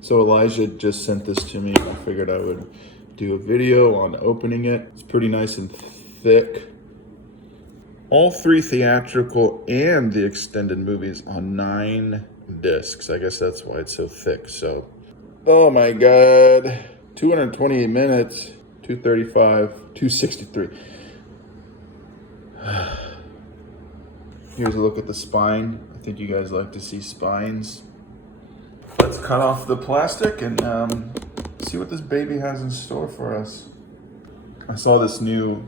So Elijah just sent this to me. I figured I would do a video on opening it. It's pretty nice and thick. All 3 theatrical and the extended movies on 9 discs. I guess that's why it's so thick. So, oh my God, 228 minutes, 235, 263. Here's a look at the spine. I think you guys like to see spines. Let's cut off the plastic and see what this baby has in store for us. I saw this new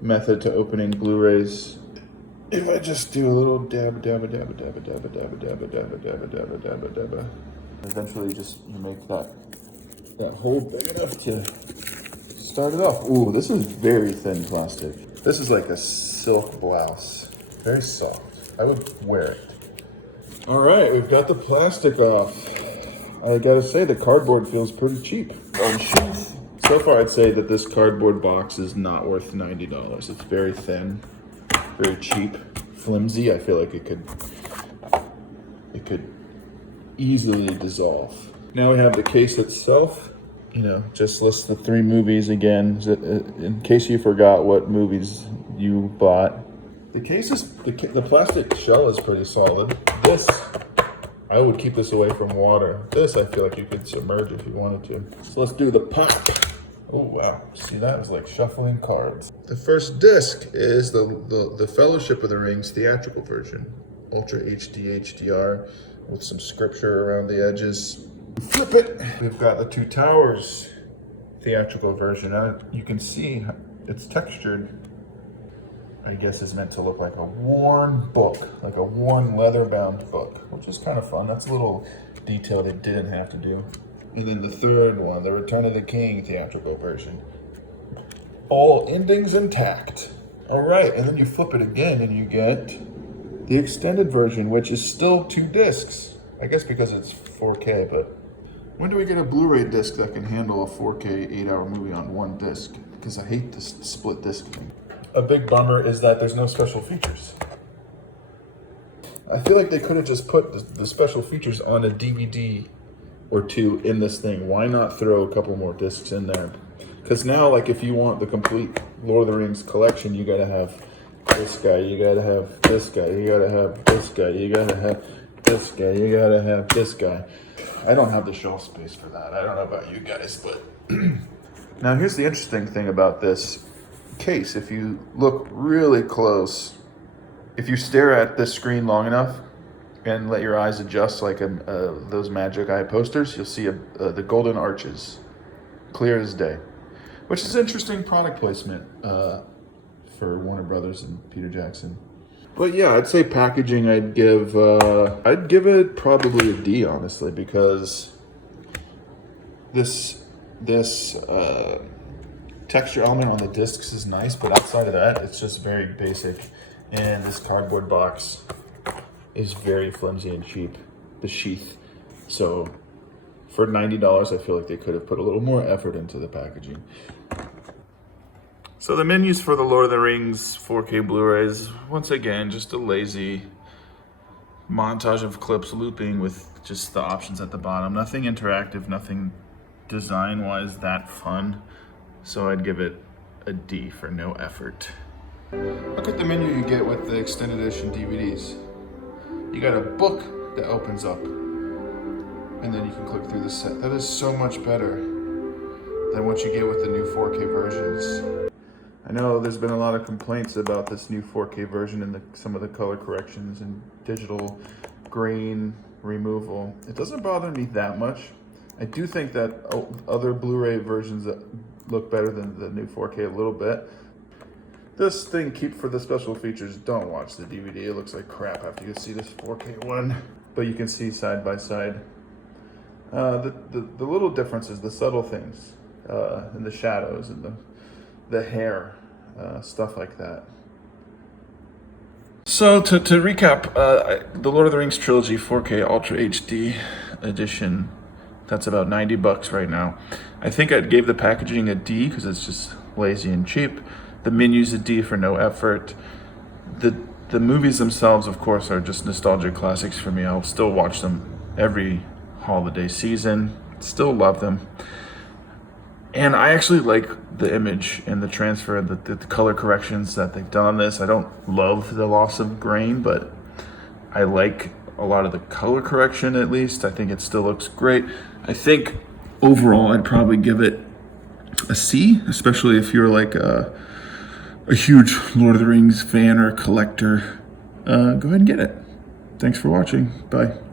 method to opening Blu-rays. If I just do a little dab, eventually just you make that hole big enough to start it off. Ooh, this is very thin plastic. This is like a silk blouse, very soft. I would wear it. All right, we've got the plastic off. I gotta say, the cardboard feels pretty cheap. So far, I'd say that this cardboard box is not worth $90. It's very thin, very cheap, flimsy. I feel like it could easily dissolve. Now we have the case itself. You know, just lists the 3 movies again, in case you forgot what movies you bought. The case is, the plastic shell is pretty solid. This, I would keep this away from water. This, I feel like you could submerge if you wanted to. So let's do the pop. Oh, wow. See, that was like shuffling cards. The first disc is the Fellowship of the Rings theatrical version. Ultra HD HDR with some scripture around the edges. Flip it. We've got the Two Towers theatrical version. Now you can see it's textured. I guess is meant to look like a worn book, like a worn leather-bound book, which is kind of fun. That's a little detail they didn't have to do. And then the third one, the Return of the King theatrical version. All endings intact. All right, and then you flip it again and you get the extended version, which is still 2 discs. I guess because it's 4K, but when do we get a Blu-ray disc that can handle a 4K 8-hour movie on 1 disc? Because I hate this split disc thing. A big bummer is that there's no special features. I feel like they could have just put the special features on a DVD or 2 in this thing. Why not throw a couple more discs in there? Because now, like, if you want the complete Lord of the Rings collection, you gotta have this guy, you gotta have this guy, you gotta have this guy, you gotta have this guy, you gotta have this guy. I don't have the shelf space for that. I don't know about you guys, but now here's the interesting thing about this case. If you look really close, if you stare at this screen long enough and let your eyes adjust like those Magic Eye posters, you'll see the golden arches, clear as day, which is interesting product placement for Warner Brothers and Peter Jackson. But yeah, I'd say packaging, I'd give it probably a D, honestly, because this texture element on the discs is nice, but outside of that, it's just very basic. And this cardboard box is very flimsy and cheap, the sheath. So for $90, I feel like they could have put a little more effort into the packaging. So the menus for the Lord of the Rings 4K Blu-rays, once again, just a lazy montage of clips looping with just the options at the bottom. Nothing interactive, nothing design-wise that fun. So I'd give it a D for no effort. Look at the menu you get with the extended edition DVDs. You got a book that opens up, and then you can click through the set. That is so much better than what you get with the new 4K versions. I know there's been a lot of complaints about this new 4K version and some of the color corrections and digital grain removal. It doesn't bother me that much. I do think that other Blu-ray versions that look better than the new 4K a little bit. This thing, keep for the special features. Don't watch the DVD. It looks like crap after you see this 4K one. But you can see side by side. The little differences, the subtle things, and the shadows and the hair, stuff like that. So to recap, the Lord of the Rings trilogy 4K Ultra HD edition, that's about $90 right now. I think I gave the packaging a D because it's just lazy and cheap. The menus a D for no effort. The movies themselves, of course, are just nostalgic classics for me. I'll still watch them every holiday season. Still love them. And I actually like the image and the transfer, the color corrections that they've done on this. I don't love the loss of grain, but I like a lot of the color correction at least. I think it still looks great. I think overall I'd probably give it a C, especially if you're like a huge Lord of the Rings fan or collector. Go ahead and get it. Thanks for watching. Bye.